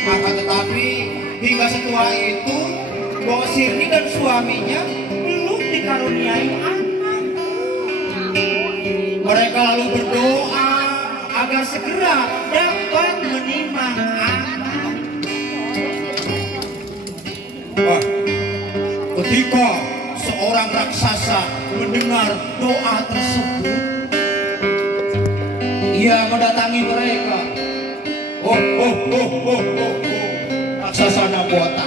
Akan tetapi hingga setua itu Mbok Sirni dan suaminya belum dikaruniai anak. Mereka lalu berdoa agar segera dapat menimang anak. Wah, ketika seorang raksasa mendengar doa tersebut, ia mendatangi mereka. Raksasa Nabota.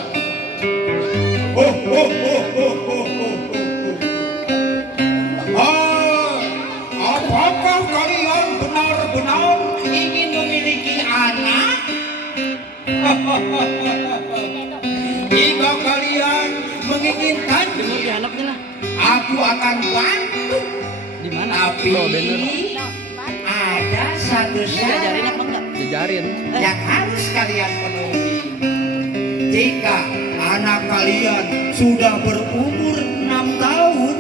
Apakah kalian benar-benar ingin memiliki anak? Jika kalian menginginkan, aku akan bantu. Tapi ada satu syarat yang harus kalian penuhi. Jika anak kalian sudah berumur 6 tahun,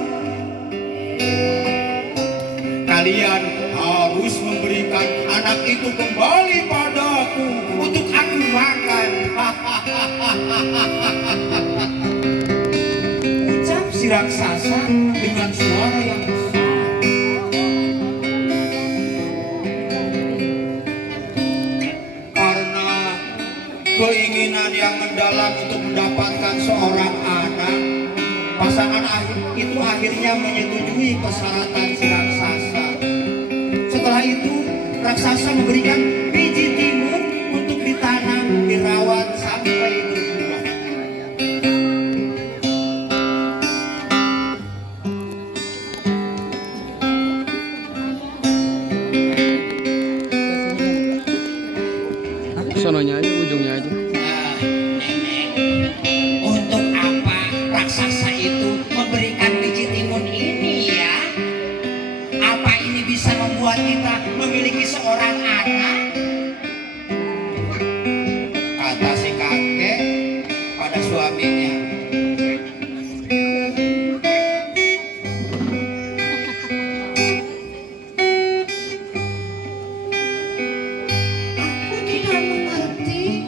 kalian harus memberikan anak itu kembali padaku untuk aku makan. Ucap si raksasa dengan suara yang besar. Karena keinginan yang mendalam untuk mendapatkan seorang anak, pasangan itu akhirnya menyetujui persyaratan si raksasa. Setelah itu, raksasa memberikan biji timun untuk ditanam, dirawat sampai berbuah. Sononya aja, ujungnya aja. Untuk apa raksasa itu memberikan biji timun ini ya? Apa ini bisa membuat kita memiliki seorang anak? Kata si kakek pada suaminya. Aku tidak mengerti.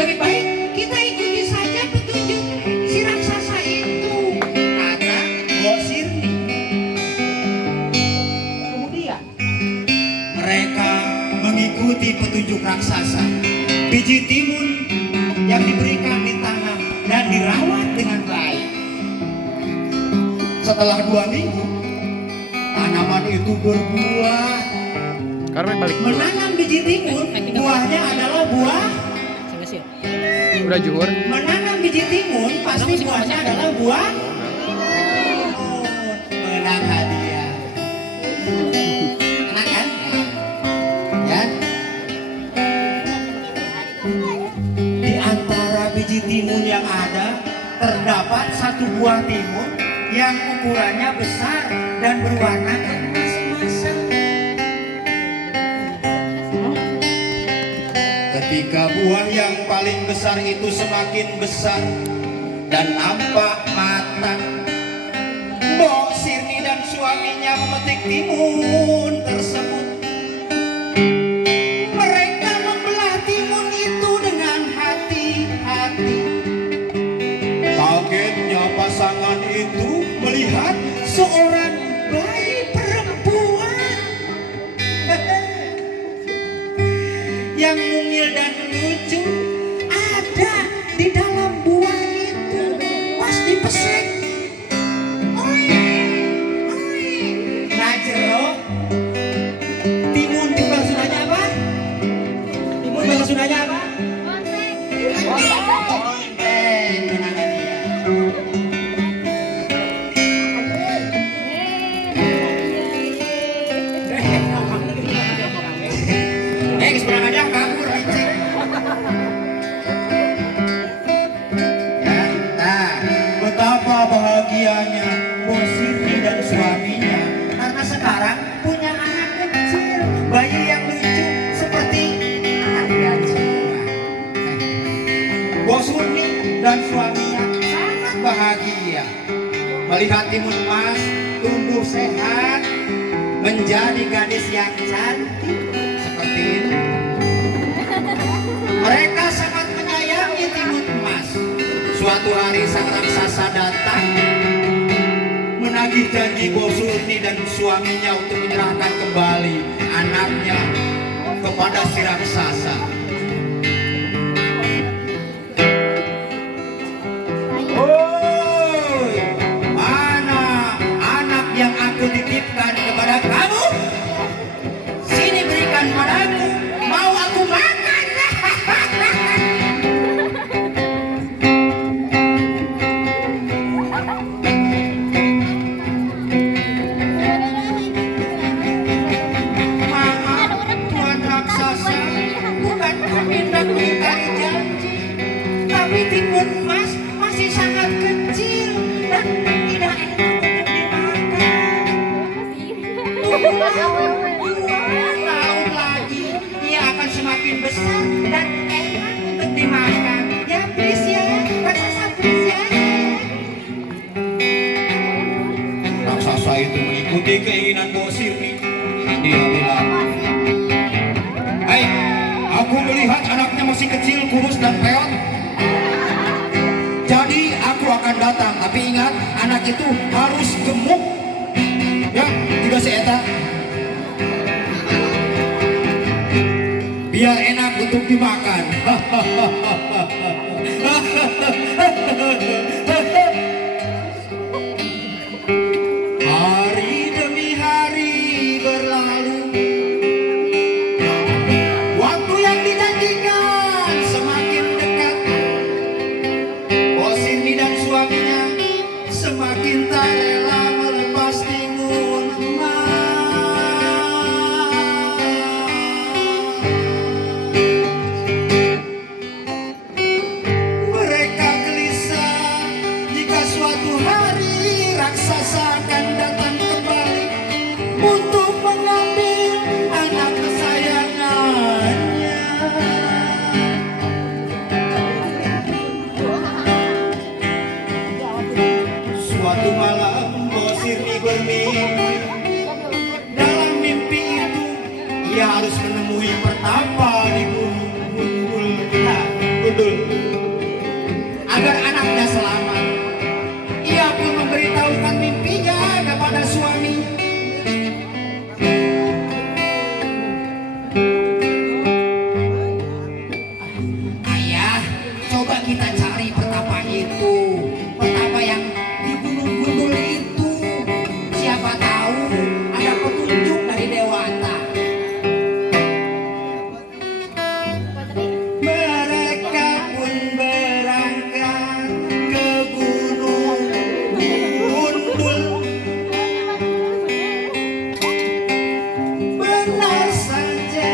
Lebih baik kita ikuti saja petunjuk si raksasa itu, kata Mbok Sirni. Kemudian mereka mengikuti petunjuk raksasa. Biji timun yang diberikan ditanam dan dirawat dengan baik. Setelah 2 minggu, tanaman itu berbuah. Karena balik Menanam biji timun, buahnya adalah buah. udah juhur. Menanam biji timun, pasti buahnya adalah buah. Menang hadiah. Enak kan? Ya. Di antara biji timun yang ada, terdapat satu buah timun yang ukurannya besar dan berwarna keemas-emasan. Ketika buah yang paling besar itu semakin besar dan nampak matang, Mbok Sirni dan suaminya memetik timun tersebut. Mereka membelah timun itu dengan hati-hati. Kagetnya pasangan itu melihat seorang bayi perempuan yang mungil dan lucu ada di dalam buah itu. Pas dipesek, oi, oi. Nah jero, timun di bahasa Sundanya apa? Timun bahasa Sundanya apa? Bonteng. Menangan dia. Seberang aja kabur licik. Ya, nah, betapa bahagianya Mbok Sirni dan suaminya karena sekarang punya anak kecil, bayi yang lucu seperti Arya Cima. Mbok Sirni dan suaminya sangat bahagia melihat timun emas tumbuh sehat menjadi gadis yang cantik seperti ini. Mereka Suatu hari sang raksasa datang menagih janji Mbok Surti dan suaminya untuk menyerahkan kembali anaknya kepada si raksasa. Woi, mana anak yang aku titipkan kepada kamu? Sini berikan padaku, mau aku makan. Maaf, Tuan Raksasa, bukan kami hendak mengingkari janji, tapi timun emas masih sangat kecil dan tidak enak untuk dimakan. 2 tahun lagi ia akan semakin besar dan enak untuk dimakan. Ya please ya, raksasa please ya. Raksasa itu mengikuti keinginan Mbok Sirni. Dia bilang, "Hai, aku melihat anaknya masih kecil, kurus dan peot. Jadi aku akan datang, tapi ingat anak itu harus gemuk. Ya, juga seeta. Biar enak untuk dimakan." Hari demi hari berlalu, waktu yang dijanjikan semakin dekat. Mbok Sirni dan suaminya semakin tak rela melepas timun emas. Mereka gelisah jika suatu hari raksasa akan datang kembali untuk mengambil anak kesayangannya. Suatu malam Mbok Sirni bermimpi. Dalam mimpi itu ia harus menemui pertapa di Gunung Gundul. Gundul. Agar anaknya selamat. Ia pun memberitahukan mimpinya kepada suami. Ayah, coba kita cari pertapa itu. Pertapa yang di Gunung Gundul itu. Siapa tahu ada petunjuk dari Dewata. Mereka pun berangkat ke Gunung Gundul. Benar saja,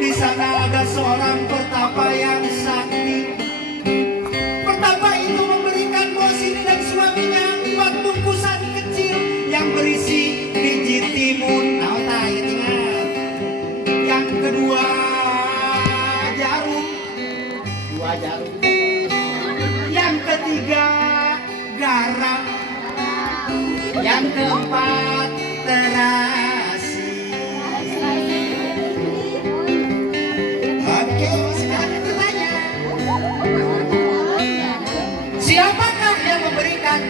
di sana ada seorang pertapa yang sakti. Pertapa itu memberikan Mbok Sirni dan suaminya 4 bungkusan kecil yang berisi biji timun. Nah, tak ingat. Yang kedua jarum. 2 jarum. Yang ketiga garam. Yang keempat terasi. Oke, sekarang aku tanya. Siapakah yang memberikan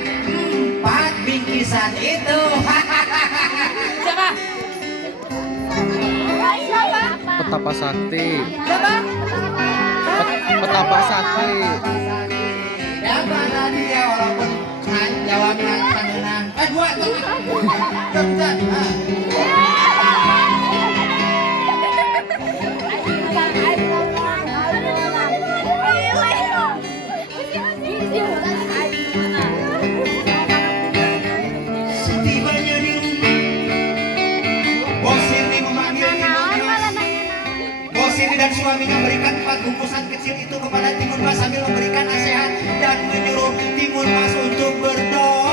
4 bingkisan itu? Siapa? Petapa sakti. Siapa? Petapa sakti. Dapat dia walaupun jawabnya tangan. 2 tuh. Cepat. Setibanya di rumah, Mbok Sirni memanggil timun emas. Mbok Sirni dan suaminya memberikan 4 bungkusan kecil itu kepada timun emas sambil memberikan nasihat dan menyuruh timun emas untuk berdoa.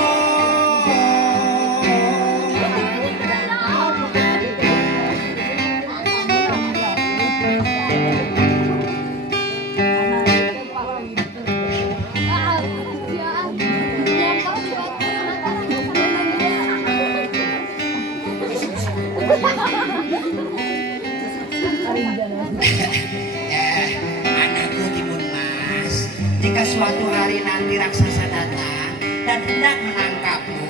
suatu hari nanti raksasa datang dan hendak menangkapmu,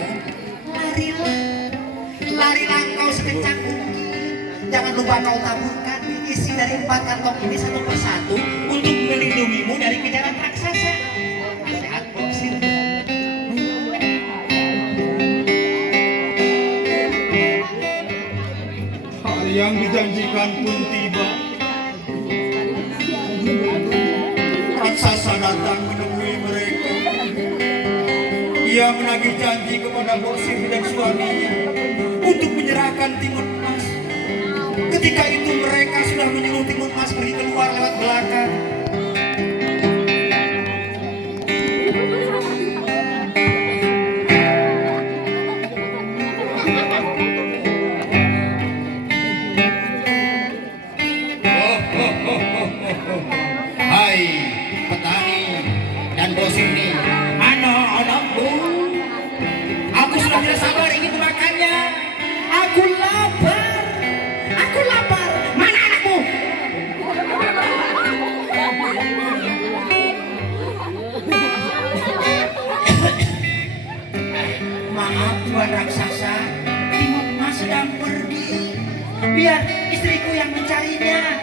larilah. Larilah kau sekencang mungkin. Jangan lupa kau taburkan isi dari 4 kantong ini satu persatu untuk melindungimu dari kejaran raksasa. Nasihat boksir. Hal yang dijanjikan pun tiba. Raksasa datang menemui mereka. Ia menagih janji kepada Boksir dan suaminya untuk menyerahkan timun emas. Ketika itu mereka sudah menyuruh timun emas pergi keluar lewat belakang. Hai petani dan bos ini, anak-anakku, aku sudah tidak sabar ingin memakannya. Aku lapar. Mana anakmu? Maaf tuan raksasa, timun emas sedang pergi. Biar istriku yang mencarinya.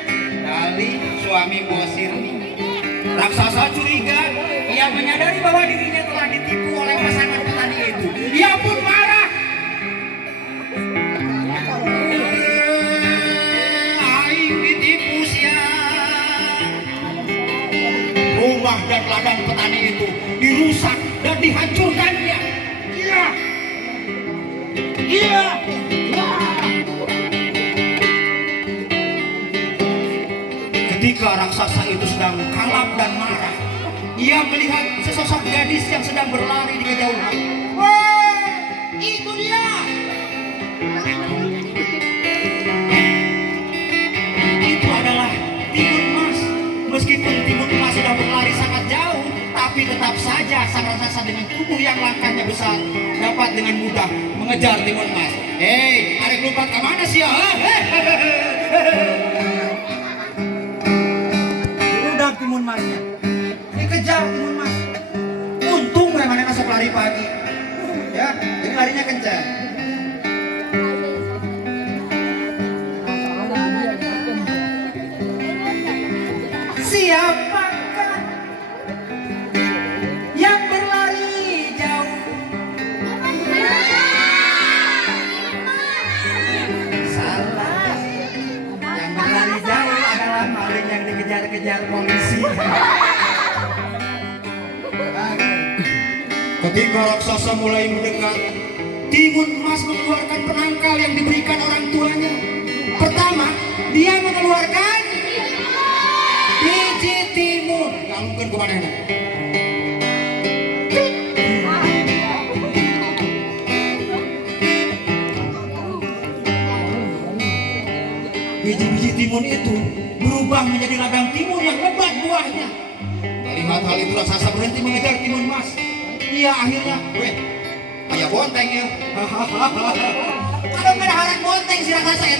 Kali suami Bosir ini, raksasa curiga. Ia menyadari bahwa dirinya telah ditipu oleh pasangan petani itu. Ia pun marah. Aing ditipu siang. Rumah dan ladang petani itu dirusak dan dihancurkannya. Iya. Ketika raksasa itu sedang kalap dan marah, ia melihat sesosok gadis yang sedang berlari di kejauhan. Wah, itu dia. Itu adalah timun emas. Meskipun timun emas sudah berlari sangat jauh, tapi tetap saja sang raksasa dengan tubuh yang langkahnya besar dapat dengan mudah mengejar timun emas. Hei, arek lompat ke mana sih ya? Udah timun emasnya, dikejar timun emas. Untung memang masuk lari pagi, ya, jadi larinya kencang. Siapakah yang berlari jauh? Salah. Yang berlari jauh adalah maling yang dikejar-kejar polisi. Ketika raksasa mulai mendekat, timun emas mengeluarkan penangkal yang diberikan orang tuanya. Pertama, dia mengeluarkan biji timun. Gak mungkin kemana ini? Biji-biji timun itu berubah menjadi ladang timun yang lebat buahnya. Melihat hal itu raksasa berhenti mengejar timun emas. Iya akhirnya, kayak bonteng ya. Kalau nggak ada bonteng si raksasa ya.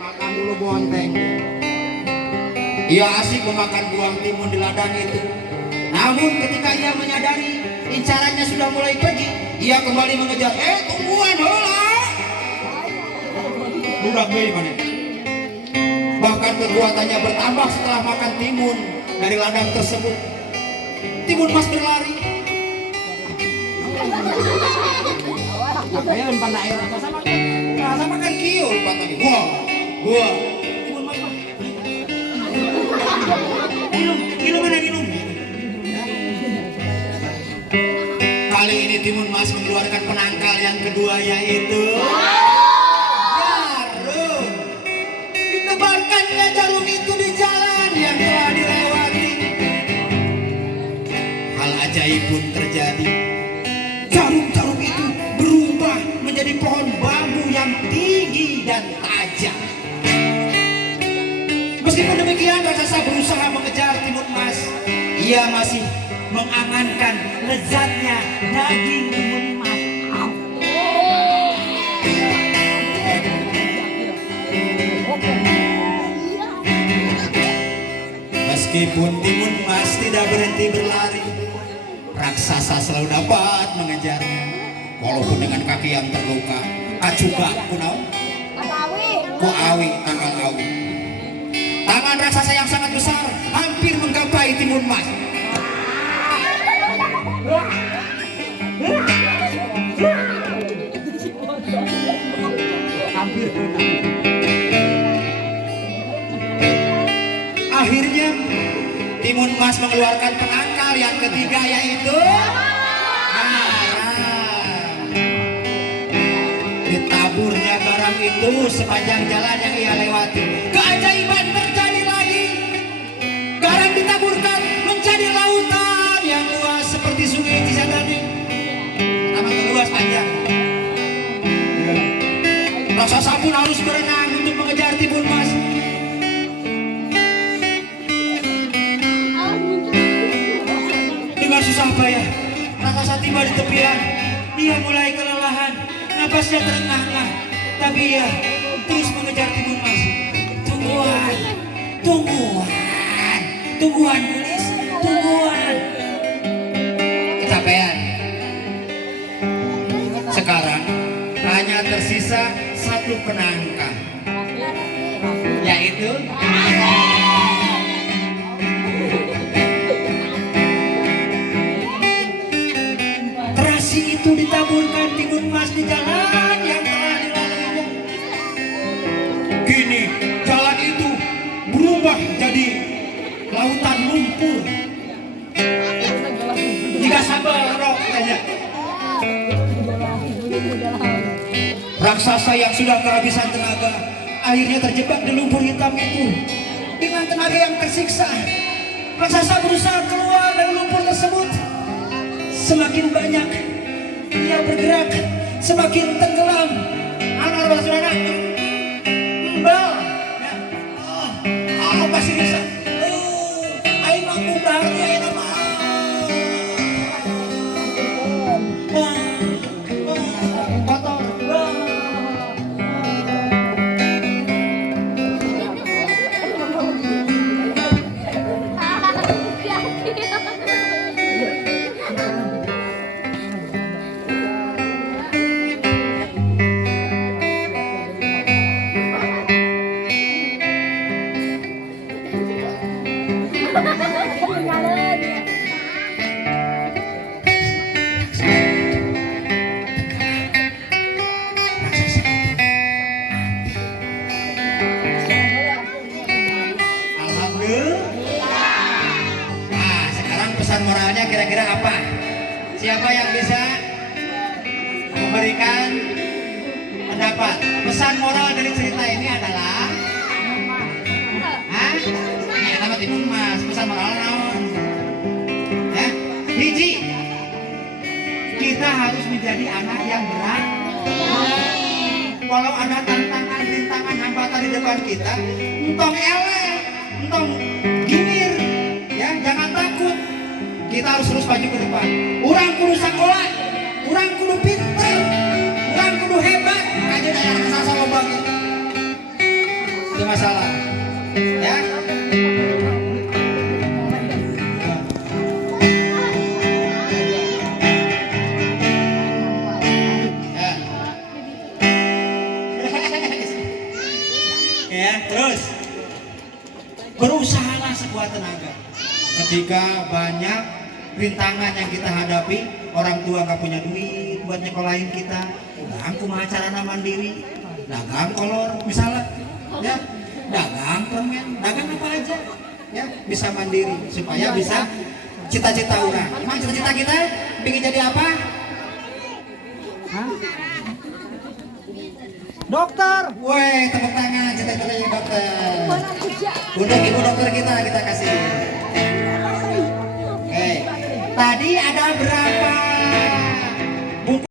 Makan dulu bonteng. Ia asik memakan buah timun di ladang itu. Namun ketika ia menyadari incarannya sudah mulai pergi, ia kembali mengejar. Tungguan hola. Budak bayi mana? Bahkan kekuatannya bertambah setelah makan timun dari ladang tersebut. Timun emas berlari. Apa ya lempar air sama kan kio lupa tadi. Gua. Timun emas. Minum mana minum? Kali ini timun emas mengeluarkan penangkal yang kedua yaitu jarum. Ditebarkannya jarum itu di jalan yang telah dilewati. Hal ajaib pun terjadi. Jarum-jarum itu berubah menjadi pohon bambu yang tinggi dan tajam. Meskipun demikian, raksasa berusaha mengejar timun emas. Ia masih mengangankan lezatnya daging timun emas. Meskipun Timun Mas tidak berhenti berlari, raksasa selalu dapat mengejarnya. Walaupun dengan kaki yang terluka, acuga kunau, ku awi tanggal awi. Tangan raksasa yang sangat besar hampir menggapai Timun Mas. Akhirnya Timun Mas mengeluarkan penangkal yang ketiga, yaitu ditaburnya garam itu sepanjang jalan yang ia lewati. Keajaiban terjadi lagi. Garam ditaburkan menjadi lautan yang luas seperti sungai Cisadane. Amat luas panjang. Raksasa pun harus berenang untuk mengejar Timun Mas. Dengan susah payah, raksasa tiba di tepian. Dia mulai kelelahan, napasnya terengah-engah, tapi ia terus mengejar Timun Mas. Tungguan, tungguan, tungguan, Gulis, tungguan. Kecapean. Sekarang hanya tersisa satu penangkal, yaitu terasi itu ditaburkan Timun Mas di jalan yang telah dilaluinya. Kini jalan itu berubah jadi lautan lumpur. Jika sabar roh saja. Raksasa yang sudah kehabisan tenaga akhirnya terjebak di lumpur hitam itu. Dengan tenaga yang tersiksa, raksasa berusaha keluar dari lumpur tersebut. Semakin banyak ia bergerak, semakin tenggelam. Anak saudara, mbak, masih bisa. Ayo mampu bahagia ya nama. Kotor. Moralnya kira-kira apa? Siapa yang bisa memberikan pendapat? Pesan moral dari cerita ini adalah, ini nama Timun Mas. Pesan moral naon? Hiji, kita harus menjadi anak yang berat. Walau ada tantangan, rintangan, hambatan di depan kita, entong elek, entong gimir, ya jangan takut. Kita harus terus maju ke depan. Urang kudu sakola, urang kudu pintar, urang kudu hebat. Aja dari raksasa loba gitu. Itu masalah. Ya. Ya, terus berusahalah sekuat tenaga. Ketika banyak rintangan yang kita hadapi, orang tua nggak punya duit buat nyekolahin kita, dagang kumaha carana mandiri, dagang kolor misalnya, ya, dagang permen, dagang apa aja, ya bisa mandiri supaya bisa cita-cita orang. Emang cita-cita kita ingin jadi apa? Dokter. Woi, tepuk tangan cita-cita jadi dokter. Untuk ibu dokter kita kasih. Oke. Tadi ada berapa